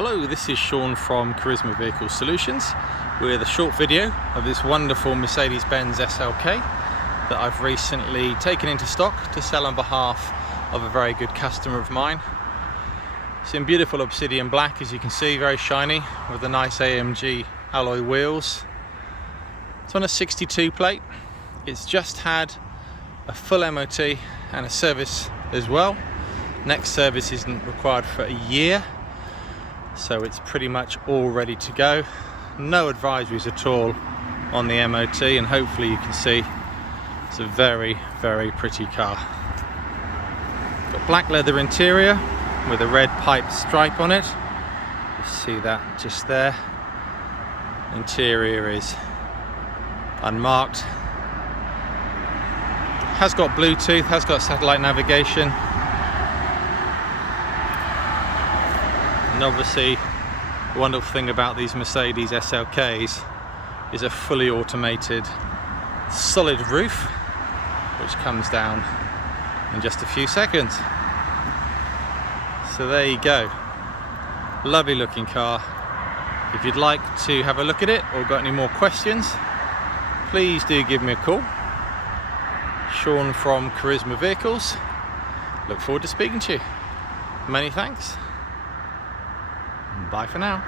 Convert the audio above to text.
Hello, this is Sean from Charisma Vehicle Solutions with a short video of this wonderful Mercedes-Benz SLK that I've recently taken into stock to sell on behalf of a very good customer of mine. It's in beautiful obsidian black, as you can see, very shiny, with the nice AMG alloy wheels. It's on a 62 plate. It's just had a full MOT and a service as well. Next service isn't required for a year, so it's pretty much all ready to go. No advisories at all on the MOT, and hopefully you can see it's a very, very pretty car. Got black leather interior with a red pipe stripe on it. You see that just there. Interior is unmarked. Has got Bluetooth, has got satellite navigation. And obviously, the wonderful thing about these Mercedes SLKs is a fully automated solid roof, which comes down in just a few seconds. So there you go. Lovely looking car. If you'd like to have a look at it or got any more questions, please do give me a call. Sean from Charisma Vehicles. Look forward to speaking to you. Many thanks. Bye for now.